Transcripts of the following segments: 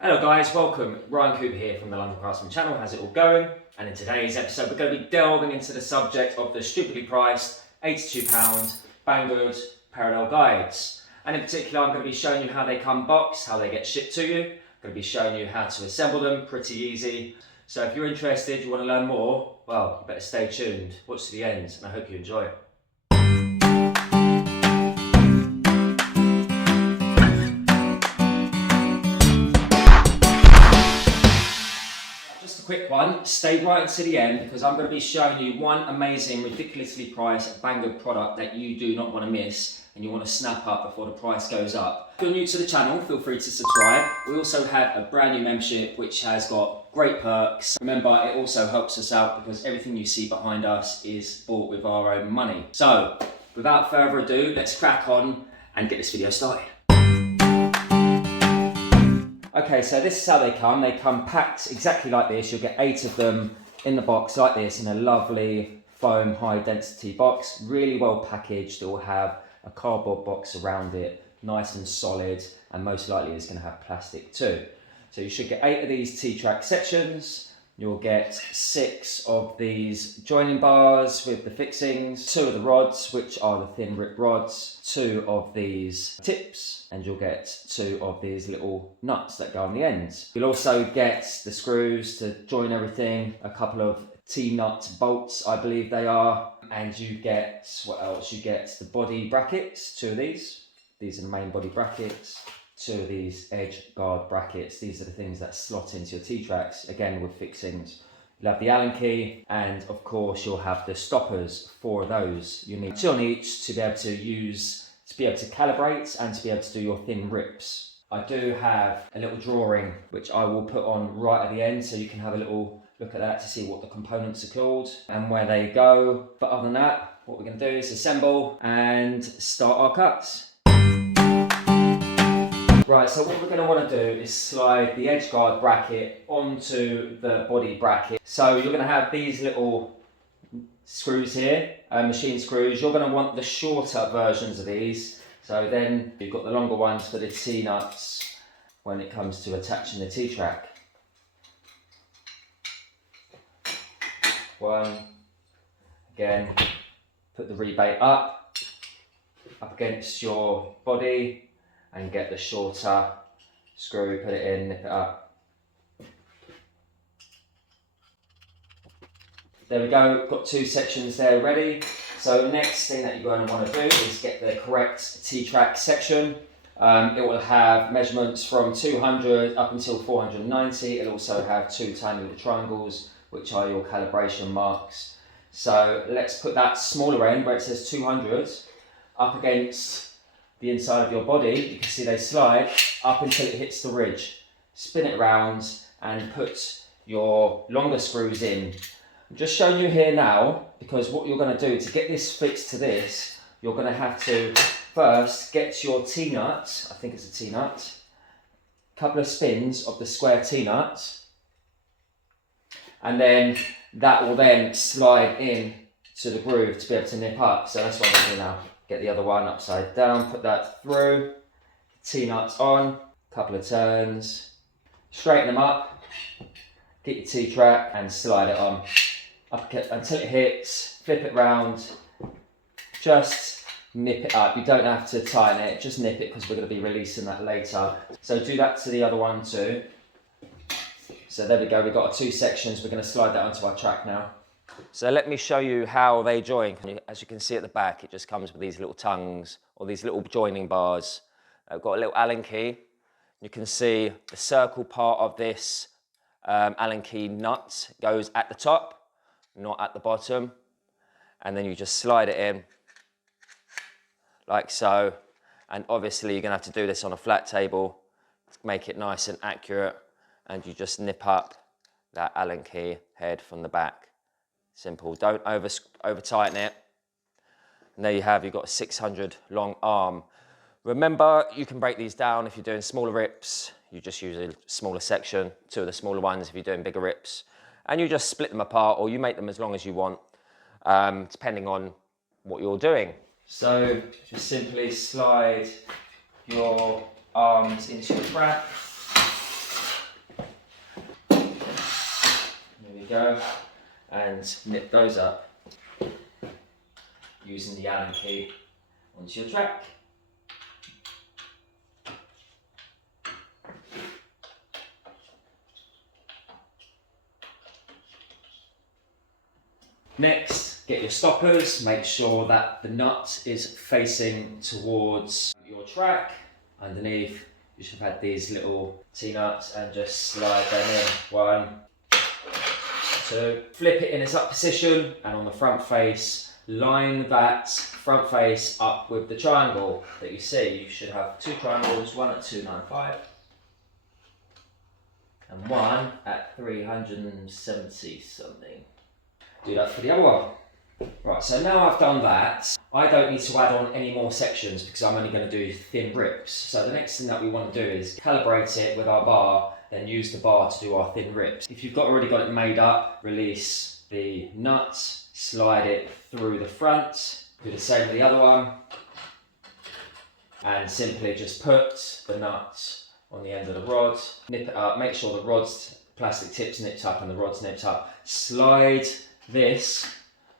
Hello guys, welcome. Ryan Cooper here from the London Craftsman channel. How's it all going? And in today's episode we're going to be delving into the subject of the stupidly priced £82 Bangggood parallel guides. And in particular I'm going to be showing you how they come boxed, how they get shipped to you. I'm going to be showing you how to assemble them, pretty easy. So if you're interested, you want to learn more, well, you better stay tuned, watch to the end, and I hope you enjoy it. Quick one, stay right until the end because I'm going to be showing you one amazing, ridiculously priced Bangggood product that you do not want to miss and you want to snap up before the price goes up. If you're new to the channel, feel free to subscribe. We also have a brand new membership which has got great perks. Remember, it also helps us out because everything you see behind us is bought with our own money. So, without further ado, let's crack on and get this video started. Okay, so this is how they come. They come packed exactly like this. You'll get 8 of them in the box like this in a lovely foam high density box. Really well packaged. It will have a cardboard box around it, nice and solid, and most likely it's going to have plastic too. So you should get 8 of these T-track sections. You'll get 6 of these joining bars with the fixings, 2 of the rods, which are the thin rip rods, 2 of these tips, and you'll get 2 of these little nuts that go on the ends. You'll also get the screws to join everything, a couple of T-nut bolts, I believe they are, and you get, what else? You get the body brackets, 2 of these. These are the main body brackets. 2 of these edge guard brackets. These are the things that slot into your T-tracks, again with fixings. You'll have the Allen key, and of course you'll have the stoppers, 4 of those. You need 2 on each to be able to use, to be able to calibrate and to be able to do your thin rips. I do have a little drawing which I will put on right at the end so you can have a little look at that to see what the components are called and where they go. But other than that, what we're going to do is assemble and start our cuts. Right, so what we're going to want to do is slide the edge guard bracket onto the body bracket. So you're going to have these little screws here, machine screws. You're going to want the shorter versions of these. So then you've got the longer ones for the T-nuts when it comes to attaching the T-track. 1, again, put the rebate up against your body, and get the shorter screw, put it in, nip it up. There we go, got 2 sections there ready. So the next thing that you're going to want to do is get the correct T-track section. It will have measurements from 200 up until 490. It'll also have 2 tiny little triangles, which are your calibration marks. So let's put that smaller end where it says 200 up against the inside of your body. You can see they slide up until it hits the ridge. Spin it around and put your longer screws in. I'm just showing you here now because what you're going to do to get this fixed to this, you're going to have to first get your T-nut, I think it's a T-nut, a couple of spins of the square T-nut, and then that will then slide in to the groove to be able to nip up. So that's what I'm going to do now. Get the other one upside down, put that through, T-nuts on, couple of turns, straighten them up, get your T-track and slide it on up until it hits, flip it round, just nip it up. You don't have to tighten it, just nip it because we're going to be releasing that later. So do that to the other one too. So there we go, we've got our 2 sections, we're going to slide that onto our track now. So let me show you how they join. As you can see at the back, it just comes with these little tongues or these little joining bars. I've got a little Allen key. You can see the circle part of this Allen key nut goes at the top, not at the bottom. And then you just slide it in like so. And obviously you're going to have to do this on a flat table to make it nice and accurate. And you just nip up that Allen key head from the back. Simple, don't over tighten it. And there you have, you've got a 600 long arm. Remember, you can break these down if you're doing smaller rips. You just use a smaller section, 2 of the smaller ones if you're doing bigger rips. And you just split them apart or you make them as long as you want, depending on what you're doing. So just simply slide your arms into your track. go, and nip those up using the Allen key onto your track. Next, get your stoppers. Make sure that the nut is facing towards your track. Underneath, you should have had these little T-nuts, and just slide them in. 1, 2. Flip it in its up position, and on the front face, line that front face up with the triangle that you see. You should have 2 triangles, one at 295 and one at 370 something. Do that for the other one. Right, so now I've done that, I don't need to add on any more sections because I'm only going to do thin rips. So the next thing that we want to do is calibrate it with our bar, then use the bar to do our thin rips. If you've already got it made up, release the nut, slide it through the front, do the same with the other one, and simply just put the nut on the end of the rod, nip it up, make sure the rod's plastic tip's nipped up and the rod's nipped up, slide this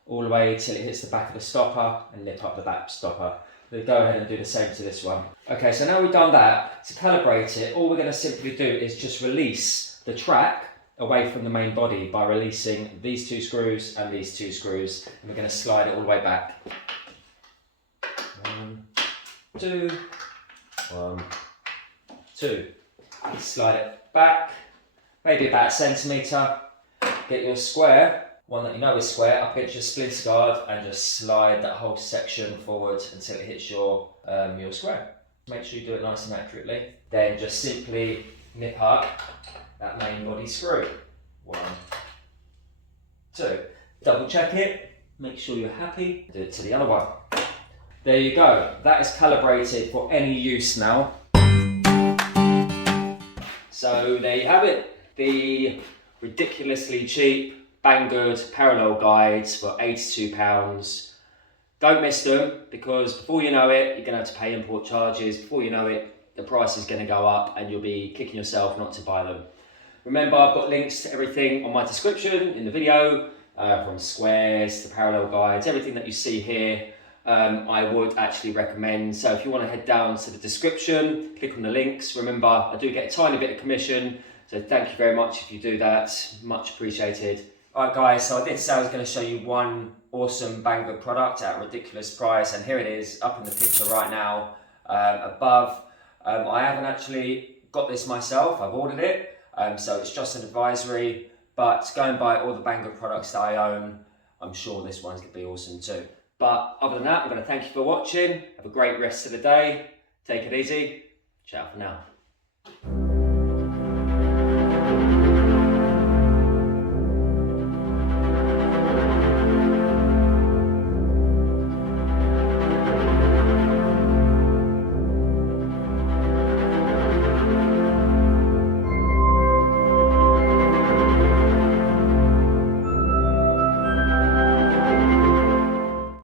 all the way till it hits the back of the stopper and nip up the back stopper. We'll go ahead and do the same to this one. Okay, so now we've done that, to calibrate it, all we're going to simply do is just release the track away from the main body by releasing these 2 screws and these 2 screws, and we're going to slide it all the way back. 1, 2, 1, 2. Slide it back, maybe about 1 centimetre. Get your square, one that you know is square, up against your splinter guard, and just slide that whole section forward until it hits your square. Make sure you do it nice and accurately. Then just simply nip up that main body screw. 1, 2. Double check it, make sure you're happy. Do it to the other one. There you go, that is calibrated for any use now. So there you have it, the ridiculously cheap Bangggood parallel guides for £82. Don't miss them, because before you know it, you're going to have to pay import charges. Before you know it, the price is going to go up and you'll be kicking yourself not to buy them. Remember, I've got links to everything on my description in the video, from squares to parallel guides, everything that you see here. I would actually recommend. So if you want to head down to the description, click on the links. Remember, I do get a tiny bit of commission, so thank you very much if you do that, much appreciated. Alright guys, so I did say I was going to show you one awesome Bangggood product at a ridiculous price, and here it is up in the picture right now above. I haven't actually got this myself, I've ordered it, so it's just an advisory, but go and buy all the Bangggood products that I own. I'm sure this one's going to be awesome too. But other than that, I'm going to thank you for watching. Have a great rest of the day. Take it easy. Ciao for now.